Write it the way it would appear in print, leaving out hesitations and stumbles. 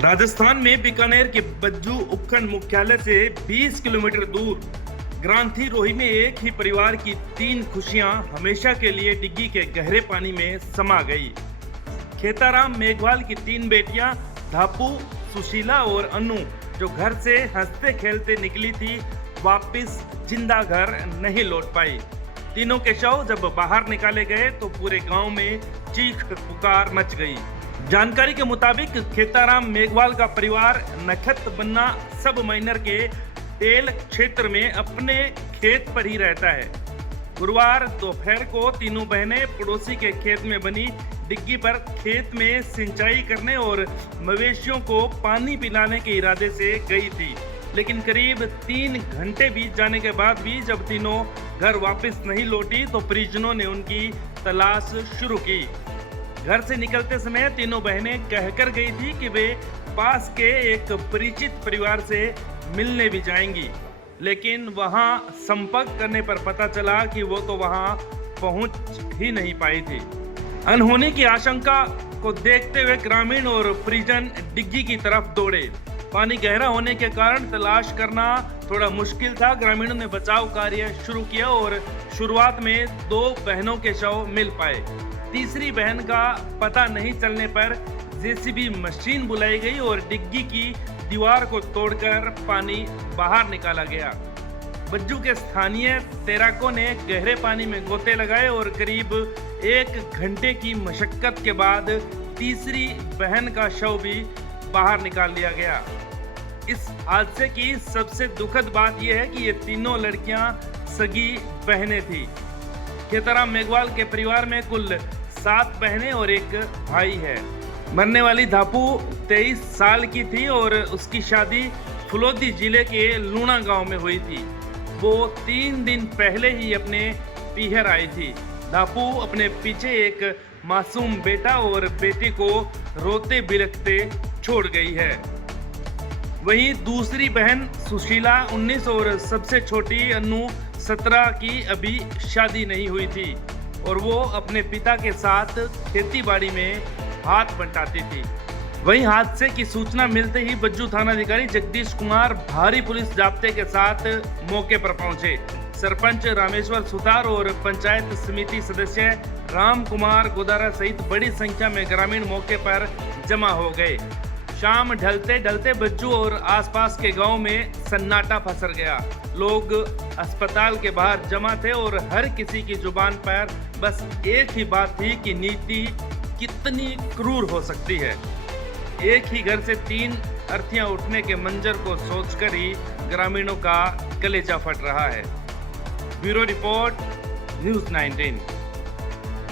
राजस्थान में बीकानेर के बज्जू उपखंड मुख्यालय से 20 किलोमीटर दूर ग्रांथी रोही में एक ही परिवार की 3 खुशियां हमेशा के लिए डिग्गी के गहरे पानी में समा गई। खेताराम मेघवाल की 3 बेटियां धापू, सुशीला और अनु जो घर से हंसते खेलते निकली थी, वापस जिंदा घर नहीं लौट पाई। तीनों के शव जब बाहर निकाले गए तो पूरे गांव में चीख पुकार मच गई। जानकारी के मुताबिक खेताराम मेघवाल का परिवार नखत बन्ना सब माइनर के तेल क्षेत्र में अपने खेत पर ही रहता है। गुरुवार दोपहर को तीनों बहनें पड़ोसी के खेत में बनी डिग्गी पर खेत में सिंचाई करने और मवेशियों को पानी पिलाने के इरादे से गई थी, लेकिन करीब 3 घंटे बीत जाने के बाद भी जब तीनों घर वापस नहीं लौटी तो परिजनों ने उनकी तलाश शुरू की। घर से निकलते समय तीनों बहनें कहकर गई थी कि वे पास के एक परिचित परिवार से मिलने भी जाएंगी, लेकिन वहां संपर्क करने पर पता चला कि वो तो वहां पहुंच ही नहीं पाई थी। अनहोनी की आशंका को देखते हुए ग्रामीण और परिजन डिग्गी की तरफ दौड़े। पानी गहरा होने के कारण तलाश करना थोड़ा मुश्किल था। ग्रामीणों ने बचाव कार्य शुरू किया और शुरुआत में 2 बहनों के शव मिल पाए। तीसरी बहन का पता नहीं चलने पर जेसीबी मशीन बुलाई गई और डिग्गी की दीवार को तोड़कर पानी बाहर निकाला गया। बज्जू के स्थानीय तैराकों ने गहरे पानी में गोते लगाए और करीब 1 घंटे की मशक्कत के बाद तीसरी बहन का शव भी बाहर निकाल लिया गया। इस हादसे की सबसे दुखद बात यह है कि ये तीनों लड़कियां सगी बहनें थी। खेताराम मेघवाल के परिवार में कुल 7 बहनें और 1 भाई है। मरने वाली धापू 23 साल की थी और उसकी शादी फुलोदी जिले के लूणा गांव में हुई थी। वो 3 दिन पहले ही अपने पीहर आई थी। धापू अपने पीछे एक मासूम बेटा और बेटी को रोते बिलखते छोड़ गई है। वहीं दूसरी बहन सुशीला 19 और सबसे छोटी अनु 17 की अभी शादी नहीं हुई थी और वो अपने पिता के साथ खेतीबाड़ी में हाथ बंटाती थी। वहीं हादसे की सूचना मिलते ही बज्जू थानाधिकारी जगदीश कुमार भारी पुलिस जाब्ते के साथ मौके पर पहुंचे। सरपंच रामेश्वर सुतार और पंचायत समिति सदस्य राम कुमार गोदारा सहित बड़ी संख्या में ग्रामीण मौके पर जमा हो गए। शाम ढलते ढलते बज्जू और आसपास के गांव में सन्नाटा पसर गया। लोग अस्पताल के बाहर जमा थे और हर किसी की जुबान पर बस एक ही बात थी कि नीति कितनी क्रूर हो सकती है। एक ही घर से 3 अर्थियां उठने के मंजर को सोचकर ही ग्रामीणों का कलेजा फट रहा है। Bureau report, news 19।